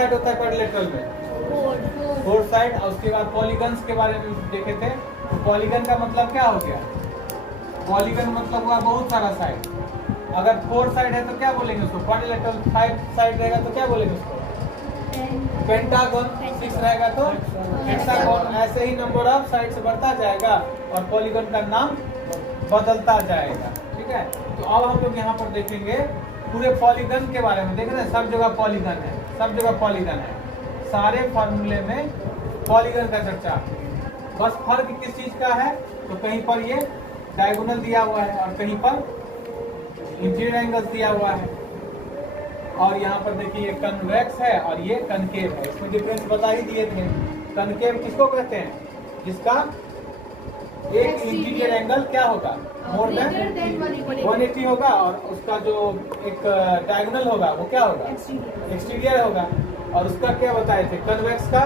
Side होता है quadrilateral में? 4 साइड। और उसके बाद पॉलीगन्स के बारे में देखे थे। तो पॉलीगन का मतलब क्या हो गया? पॉलीगन मतलब हुआ बहुत सारा साइड। अगर 4 साइड है तो क्या बोलेंगे उसको? क्वाड्रिलेटरल। 5 साइड रहेगा तो क्या बोलेंगे उसको? पेंटागन। 6 रहेगा तो हेक्सागन। ऐसे ही नंबर ऑफ साइड से बढ़ता जाएगा और पॉलीगन का नाम बदलता जाएगा। ठीक है, तो अब हम लोग यहाँ पर देखेंगे पूरे पॉलीगन के बारे में। देख रहे हैं, सब जगह पॉलीगन है, सब जगह पॉलीगन है। सारे फॉर्मूले में पॉलीगन का चर्चा। बस फर्क किस चीज का है? तो कहीं पर ये डायगोनल दिया हुआ है और कहीं पर इंटीरियर एंगल्स दिया हुआ है। और यहाँ पर देखिए ये कन्वेक्स है और ये कनकेव है। इसमें डिफरेंस बता ही दिए थे। कनकेव किसको कहते हैं? जिसका एक इंटीरियर एंगल क्या होगा? मोर देन 180 होगा और उसका जो एक डायगोनल होगा वो क्या होगा? एक्सटीरियर होगा। और उसका क्या बताए थे? कन्वेक्स का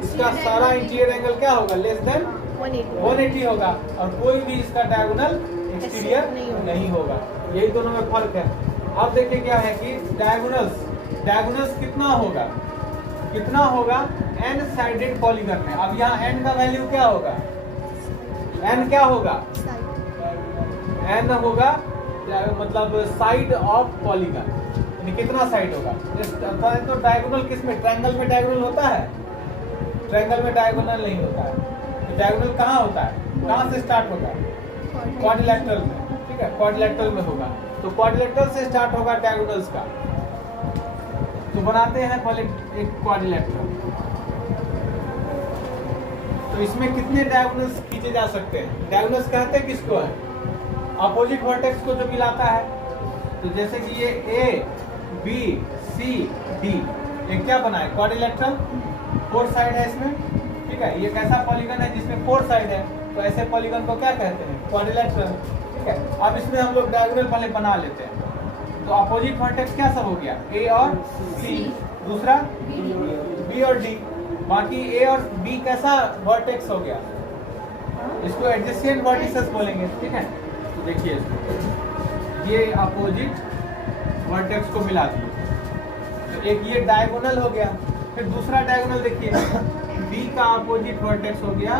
इसका सारा इंटीरियर एंगल क्या होगा? लेस देन 180 होगा और कोई भी इसका डायगोनल एक्सटीरियर नहीं होगा। यही दोनों में फर्क है। अब देखिए क्या है कि डायगोनल्स कितना होगा? कितना होगा n साइडेड पॉलीगन में? अब यहाँ n का वैल्यू क्या होगा? n क्या होगा? n होगा मतलब साइड ऑफ पॉलीगन। कितना साइड होगा? तो डायगोनल किस में? ट्रायंगल में डायगोनल होता है? ट्रायंगल में डायगोनल नहीं होता है। तो डायगोनल कहाँ होता है? कहाँ से स्टार्ट होगा? क्वाड्रिलेटरल में। ठीक है, क्वाड्रिलेटरल में होगा। तो क्वाड्रिलेटरल से स्टार्ट होगा डायगोनल्स का। तो बनाते हैं पहले एक क्वाड्रिलेटरल। तो इसमें कितने डायगोनल्स खींचे जा सकते हैं? डायगोनल्स कहते हैं किसको है? अपोजिट वर्टेक्स को जो मिलाता है। तो जैसे कि ये ए बी सी डी, ये क्या बना है? क्वाड्रिलेटरल। 4 साइड है इसमें। ठीक है, ये कैसा पॉलीगन है जिसमें 4 साइड है? तो ऐसे पॉलीगन को क्या कहते हैं? क्वाड्रिलेटरल। ठीक है, अब इसमें हम लोग डायगोनल पहले बना लेते हैं। तो अपोजिट वर्टेक्स क्या सब हो गया? ए और सी। दूसरा बी और डी। बाकी ए और बी कैसा वर्टेक्स हो गया? इसको एडजेसेंट वर्टिसेस बोलेंगे। ठीक है, तो देखिए ये अपोजिट वर्टेक्स को मिला दिए। तो एक ये डायगोनल हो गया। फिर दूसरा डायगोनल देखिए, बी का अपोजिट वर्टेक्स हो गया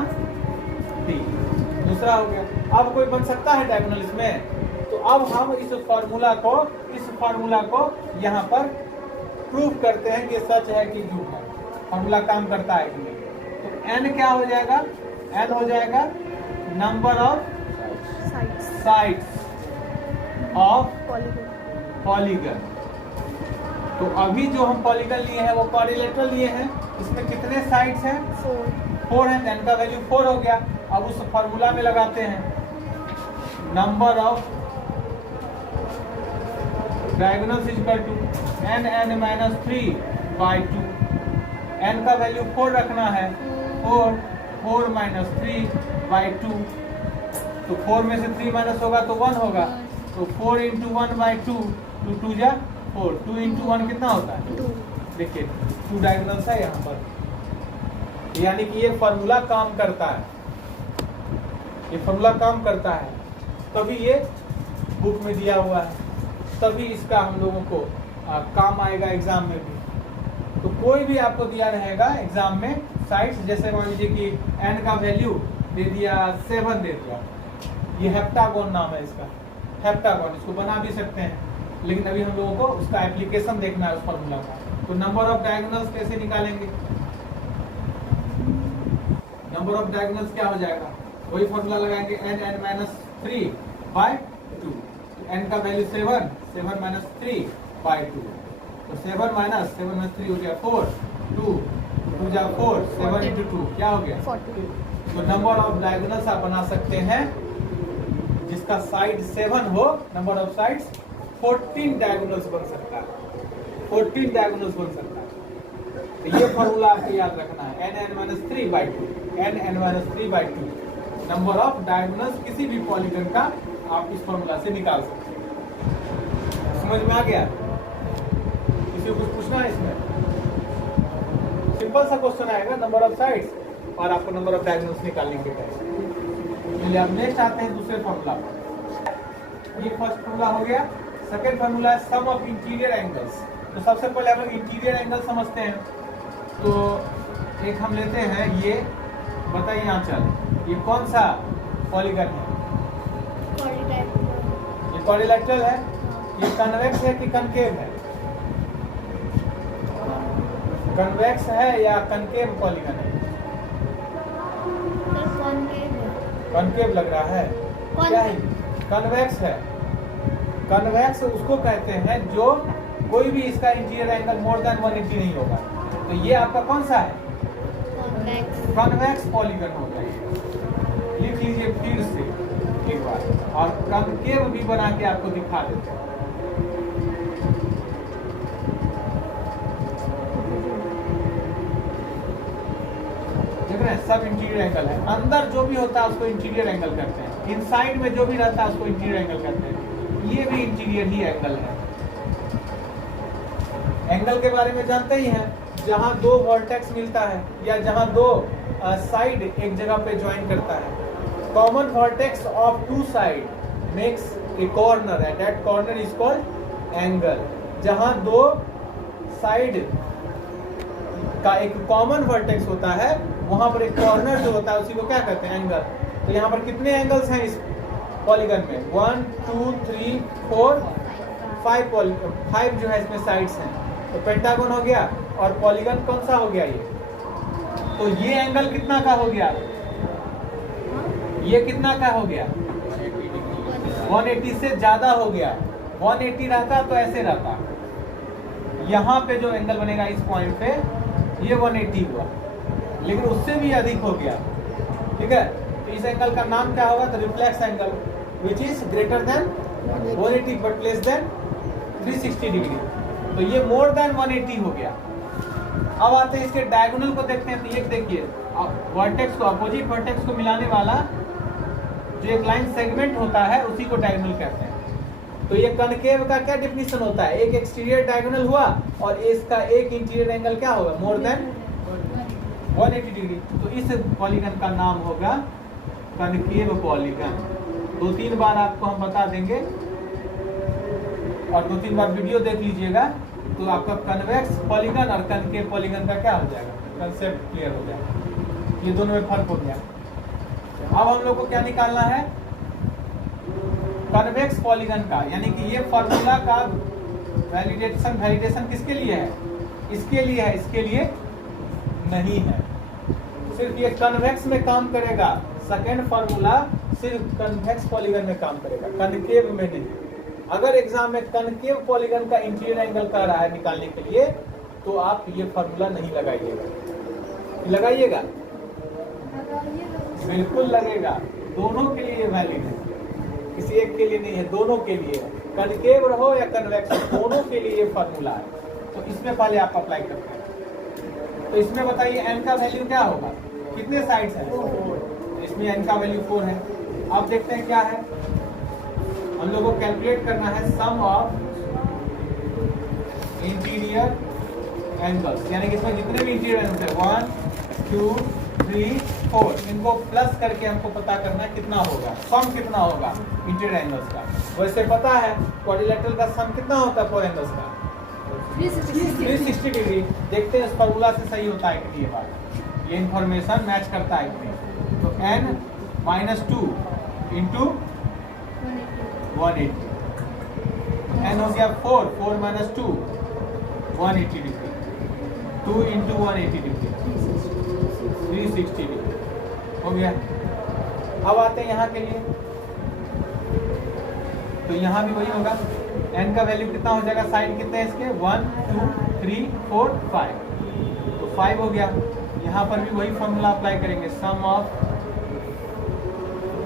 डी। दूसरा हो गया। अब कोई बन सकता है डायगोनल इसमें? तो अब हम इस फार्मूला को यहाँ पर प्रूव करते हैं कि सच है कि झूठ है, फार्मूला काम करता है कि नहीं। तो n क्या हो जाएगा? n हो जाएगा number of sides of polygon. तो अभी जो हम पॉलीगन लिए हैं वो क्वाड्रिलेटरल लिए हैं। इसमें कितने साइड्स हैं? 4 है। n का वैल्यू 4 हो गया। अब उस फार्मूला में लगाते हैं number of diagonals is equal to n minus 3/2। n का वैल्यू 4 रखना है। 4 माइनस 3/2। तो 4 में से 3 माइनस होगा तो 1 होगा। तो 4 इंटू 1/2 तो 2 जा 4। 2 इंटू 1 कितना होता है? 2। देखिए 2 डायगोनल्स है यहाँ पर। यानी कि ये फार्मूला काम करता है। ये फार्मूला काम करता है, तभी ये बुक में दिया हुआ है, तभी इसका हम लोगों को काम आएगा एग्जाम में भी। तो कोई भी आपको दिया रहेगा एग्जाम में साइड्स, जैसे मान लीजिए कि n का वैल्यू दे दिया 7 दे दिया। ये हेप्टागोन नाम है इसका, हेप्टागोन। इसको बना भी सकते हैं, लेकिन अभी हम लोगों को उसका एप्लीकेशन देखना है उस फार्मूला का। तो नंबर ऑफ डायगोनल्स कैसे निकालेंगे? नंबर ऑफ डायगोनल्स क्या हो जाएगा? वही फार्मूला लगाएंगे n माइनस 3/2। n का वैल्यू 7 माइनस 3/2। तो 7 माइनस 3 हो गया 4। 2 जा 4। 7 इंटू 2 क्या हो गया? 40। तो नंबर ऑफ डायगोनल्स आप बना सकते हैं जिसका साइड 7 हो। नंबर ऑफ साइड्स 14 डायगोनल्स बन सकता है। 14 डायगोनल्स बन सकता है। तो ये फॉर्मूला आपको याद रखना है, n minus 3/2। n minus 3/2 number of diagonals किसी भी पॉलीगन का आप इस फॉर्मूला से निकाल सकते हैं। समझ में आ गया? किसी को कुछ पूछना है इसमें? सिंपल सा क्वेश्चन आएगा, नंबर ऑफ साइड्स और आपको नंबर ऑफ डायगोनल्स निकालने के लिए। अब नेक्स्ट आते हैं दूसरे फॉर्मूला पर। ये फर्स्ट फॉर्मूला हो गया। सेकेंड फॉर्मूला है सम ऑफ इंटीरियर एंगल्स। तो सबसे पहले हम लोग इंटीरियर एंगल समझते हैं। तो एक हम लेते हैं, ये बताइए आंचल, ये कौन सा पॉलीगन है? ये क्वाड्रिलेटरल है। ये कन्वेक्स है कि कनकेव है? कन्वेक्स है या कनकेव पॉलीगन है? कनकेव लग रहा है। क्या है? कन्वेक्स है। कन्वेक्स उसको कहते हैं जो कोई भी इसका इंटीरियर एंगल मोर देन 180 नहीं होगा। तो ये आपका कौन सा है? कन्वेक्स पॉलीगन हो गया। लिख लीजिए फिर से एक बार, और कनकेव भी बना के आपको दिखा देते हैं। देख रहे हैं, सब इंटीरियर एंगल है। अंदर जो भी होता है उसको इंटीरियर एंगल कहते हैं। इनसाइड में जो भी रहता है उसको इंटीरियर एंगल कहते हैं। ये भी इंटीरियर ही एंगल है। एंगल के बारे में जानते ही हैं, जहां दो वर्टेक्स मिलता है या जहां दो साइड एक जगह पे ज्वाइन करता है। Common vertex of two side makes a corner and that corner is called angle. जहां दो साइड का एक कॉमन वर्टेक्स होता है, वहां पर एक कॉर्नर जो होता है उसी को क्या कहते हैं? एंगल। तो यहाँ पर कितने एंगल्स हैं इस पॉलीगन में? 1 2 3 4 5 जो है इसमें साइड्स हैं। तो पेंटागन हो गया, और पॉलीगन कौन सा हो गया ये? तो ये एंगल कितना का हो गया? ये कितना का हो गया? 180 से ज्यादा हो गया। 180 रहता तो ऐसे रहता। यहाँ पे जो एंगल बनेगा इस पॉइंट पे, ये 180 हुआ, लेकिन उससे भी अधिक हो गया। ठीक है, तो इस एंगल का नाम क्या होगा? तो reflex angle, which is greater than 180 but less than 360 degree. तो ये मोर देन 180 हो गया। अब आते हैं इसके डायगोनल को देखते हैं। तो ये देखिए, वर्टेक्स को, अपोजिट वर्टेक्स को मिलाने वाला जो एक लाइन सेगमेंट होता है उसी को डायगोनल कहते हैं। तो ये कनकेव का क्या डिफिनीशन होता है? एक एक्सटीरियर डायगोनल हुआ और इसका एक इंटीरियर एंगल क्या होगा? More than 180 degree. तो इस पॉलीगन का नाम होगा कनकेव पॉलीगन। 2-3 बार आपको हम बता देंगे और 2-3 बार वीडियो देख लीजिएगा, तो आपका कन्वेक्स पॉलीगन और कनकेव पॉलीगन का क्या हो जाएगा? कंसेप्ट क्लियर हो जाएगा। ये दोनों में फर्क हो गया। अब हम लोग को क्या निकालना है? कन्वेक्स पॉलीगन का, यानी कि ये फार्मूला का वैलिडेशन किसके लिए है? इसके लिए है, इसके लिए नहीं है। सिर्फ ये कन्वेक्स में काम करेगा। सेकेंड फार्मूला सिर्फ कन्वेक्स पॉलीगन में काम करेगा, कनकेव में नहीं। अगर एग्जाम में कनकेव पॉलीगन का इंटीरियर एंगल कह रहा है निकालने के लिए, तो आप ये फार्मूला नहीं लगाइएगा। लगाइएगा, बिल्कुल लगेगा। दोनों के लिए वैलिड है, किसी एक के लिए नहीं है, दोनों के लिए। कनकेव रहो या कन्वेक्स, दोनों के लिए ये फार्मूला है। तो इसमें पहले आप अप्लाई करते हैं। तो इसमें बताइए n का वैल्यू क्या होगा? कितने साइड्स हैं? इसमें n का वैल्यू 4 है। अब देखते हैं क्या है। हम लोगों को कैलकुलेट करना है सम ऑफ इंटीरियर एंगल्स, यानी कि इसमें जितने भी इंटीरियर एंगल्स है 1 2 3 4, इनको प्लस करके हमको पता करना है कितना होगा, सम कितना होगा इंटीरियर एंगल्स का। वैसे पता है क्वाड्रिलेटरल का सम कितना होता है फोर एंगल्स का? 360 डिग्री। देखते हैं इस फार्मूला से सही होता है कि ये बात, ये इंफॉर्मेशन मैच करता है कि नहीं। तो n - 2 इंटू 180, n हो गया 4 - 2 180 डिग्री, 2 इंटू 180 डिग्री 360 डिग्री हो गया। अब आते हैं यहाँ के लिए, तो यहाँ भी वही होगा। n का वैल्यू कितना हो जाएगा? साइड कितने हैं इसके? 1 2 3 4 5, तो 5 हो गया। यहाँ पर भी वही फॉर्मूला अप्लाई करेंगे, सम ऑफ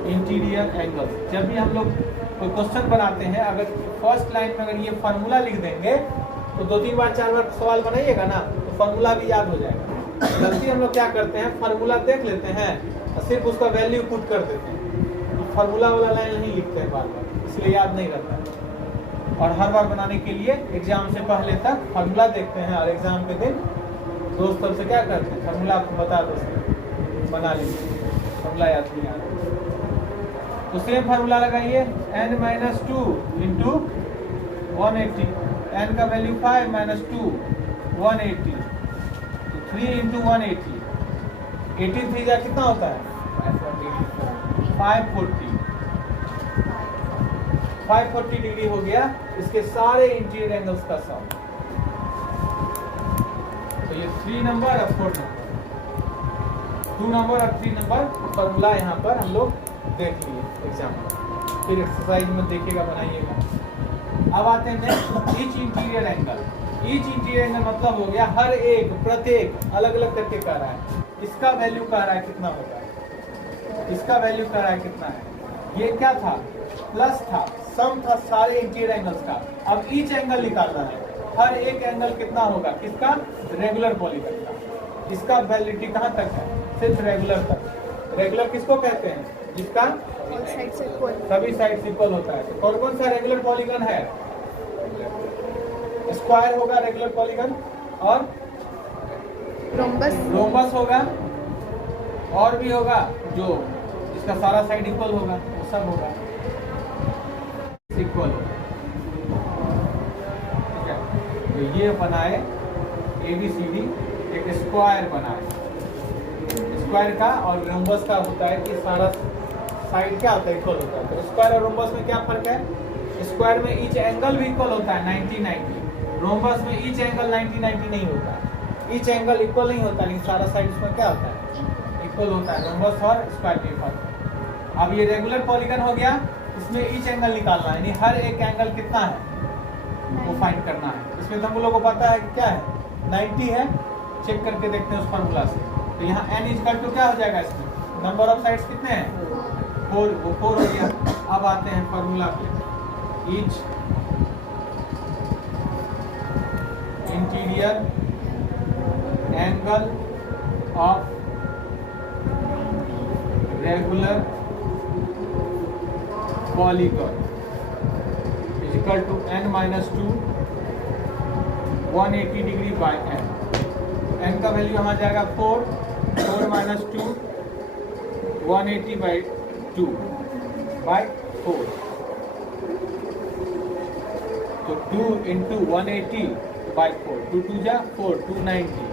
इंटीरियर एंगल्स। जब भी हम लोग कोई क्वेश्चन बनाते हैं, अगर फर्स्ट लाइन में अगर ये फार्मूला लिख देंगे तो 2-3 बार 4 बार सवाल बनाइएगा ना, तो फार्मूला भी याद हो जाएगा। गलती हम लोग क्या करते हैं, फार्मूला देख लेते हैं और सिर्फ उसका वैल्यू पुट कर देते हैं, फार्मूला वाला लाइन नहीं लिखते हैं बार बार, इसलिए याद नहीं रहता। और हर बार बनाने के लिए एग्जाम से पहले तक फार्मूला देखते हैं और एग्जाम के दिन दोस्त सबसे क्या करते हैं, फार्मूला आपको बता दो, बना लीजिए, फार्मूला याद नहीं आ रहा। तो सेम फार्मूला लगाइए, n - 2 इंटू 180, n का वैल्यू 5 माइनस 2 180, तो 3 इंटू 180, 18 3 जा कितना होता है 540 डिग्री हो गया इसके सारे इंटीरियर एंगल्स का सम। तो ये 3 नंबर और 4 नंबर, 2 नंबर और 3 नंबर फॉर्मूला यहाँ पर हम लोग देख लिए एग्जाम में, फिर एक्सरसाइज में देखिएगा बनाइएगा। अब आते हैं next, each interior angle. Each interior angle मतलब हो गया हर एक, प्रत्येक अलग अलग करके कह रहा है। इसका वैल्यू कह रहा है कितना होगा, इसका वैल्यू कह रहा है कितना है। ये क्या था, प्लस था, सम था सारे इंटीरियर एंगल्स का। अब ईच एंगल निकालना है, हर एक एंगल कितना होगा, किसका, रेगुलर पॉलीगन का। इसका वैलिडिटी कहाँ तक है, सिर्फ रेगुलर तक। रेगुलर किसको कहते हैं, जिसका सभी साइड इक्वल होता है। तो कौन कौन सा रेगुलर पॉलीगन है, स्क्वायर होगा रेगुलर पॉलीगन, और रोम्बस होगा, और भी होगा जो इसका सारा साइड इक्वल होगा, वो सब होगा इक्वल होगा। ठीक है, तो ये बनाए ABCD एक स्क्वायर बनाए, स्क्वायर का और रोम्बस का होता है कि सारा साइड क्या होता है, इक्वल होता है। तो स्क्वायर और रोम्बस में क्या फर्क है, स्क्वायर में ईच एंगल भी इक्वल होता है 90-90, रोम्बस में ईच एंगल 90-90 नहीं होता, ईच एंगल इक्वल नहीं होता, लेकिन सारा साइड उसमें क्या होता है, इक्वल होता है। रोम्बस और स्क्वायर में फर्क है। अब ये रेगुलर पॉलीगन हो गया, इसमें ईच एंगल निकालना है, यानी हर एक एंगल कितना है वो फाइंड करना है। इसमें तो हम लोगों को पता है कि क्या है, 90 है, चेक करके देखते हैं उस फॉर्मूला से। तो यहाँ n इक्वल टू क्या हो जाएगा, इसमें नंबर ऑफ साइड्स कितने हैं, 4, वो 4 हो गया। अब आते हैं फॉर्मूला पे, each interior angle of regular polygon is equal to n minus 2 180 degree by n। n का वैल्यू हमारा जाएगा 4 माइनस 2 180 बाई 2 बाई 4, तो 2 इंटू 180 बाई 4, 2 2 जा 4, 290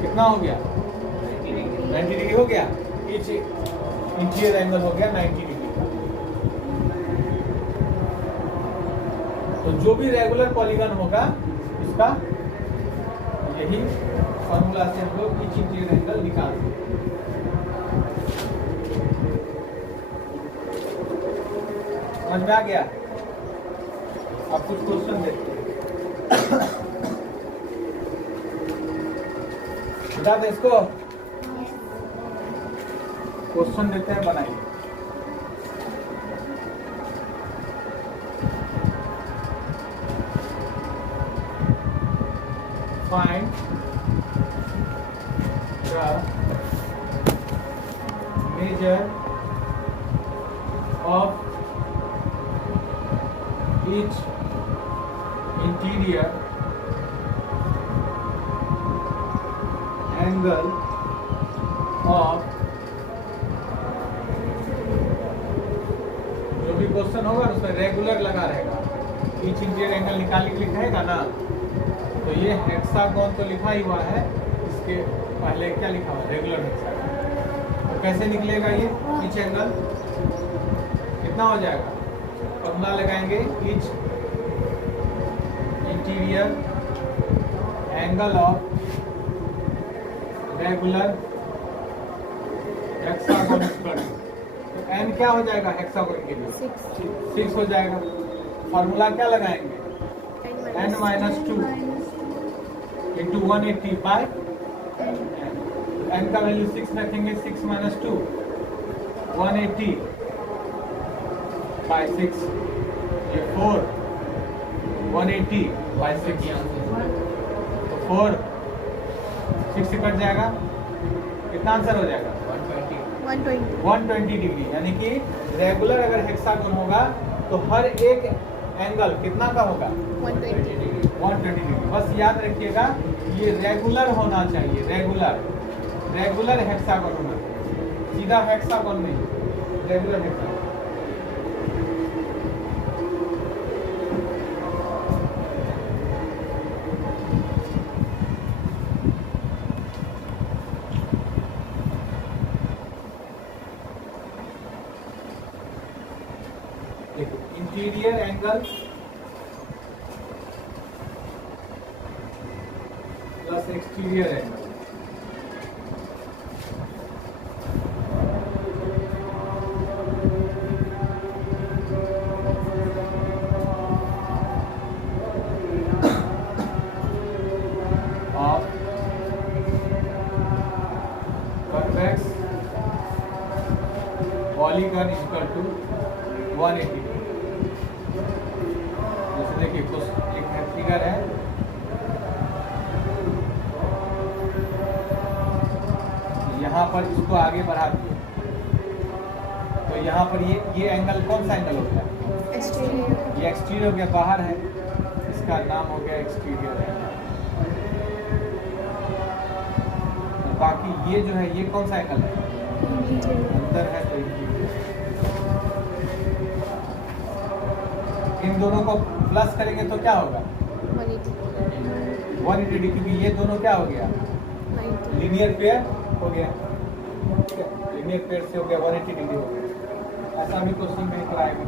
कितना हो गया 90 डिग्री हो गया। ईच इंटीरियर एंगल हो गया 90 डिग्री का। तो जो भी रेगुलर पॉलीगन होगा इसका यही फॉर्मूला से हम लोग ईच इंटीरियर एंगल निकाल सकते हैं। समझ में आ गया। अब कुछ क्वेश्चन देखते हैं, बता दे इसको, क्वेश्चन देते हैं, बनाइए। Find the measure of each interior angle of, जो भी क्वेश्चन होगा उसमें रेगुलर लगा रहेगा, ईच इंटीरियर एंगल निकालने के लिए कहेगा ना, तो ये हेक्सागोन तो लिखा ही हुआ है, इसके पहले क्या लिखा हुआ है, रेगुलर हेक्सागोन। तो कैसे निकलेगा ये ईच एंगल, कितना हो जाएगा, फॉर्मूला लगाएंगे each interior angle of regular hexagon square. तो n क्या हो जाएगा हेक्सागोन के लिए 6 हो जाएगा। फॉर्मूला क्या लगाएंगे, n minus 2 into 180 by n का वैल्यू 6 रखेंगे, 6 माइनस 2 180 बाय 6, ये 4 180 बाय 6, तो 4 6 से कट जाएगा, कितना आंसर हो जाएगा 120 डिग्री। यानी कि रेगुलर अगर हेक्सागोन होगा तो हर एक एंगल कितना का होगा 120 डिग्री। बस याद रखिएगा ये रेगुलर होना चाहिए, रेगुलर हेक्सागोन होना चाहिए, सीधा हेक्सागोन नहीं, regular hexagon. Interior angle plus exterior angle. Of convex polygon equal to 180 degree. जैसे देखिए कुछ एक फिगर है, यहाँ पर इसको आगे बढ़ा दिए तो यहाँ पर ये एंगल कौन सा एंगल होता है? एक्सटीरियर। ये एक्सटीरियर हो गया, बाहर है, इसका नाम हो गया एक्सटीरियर एंगल। बाकी ये जो है ये कौन सा एंगल है? अंदर है तो इंटीरियर। इन दोनों को प्लस करेंगे तो क्या होगा? 180 डिग्री, क्योंकि ये दोनों क्या हो गया? 90। लीनियर पेयर हो गया। ठीक है, लीनियर पेयर से हो गया 180 डिग्री हो गया। ऐसा भी क्वेश्चन में निकला आएगा।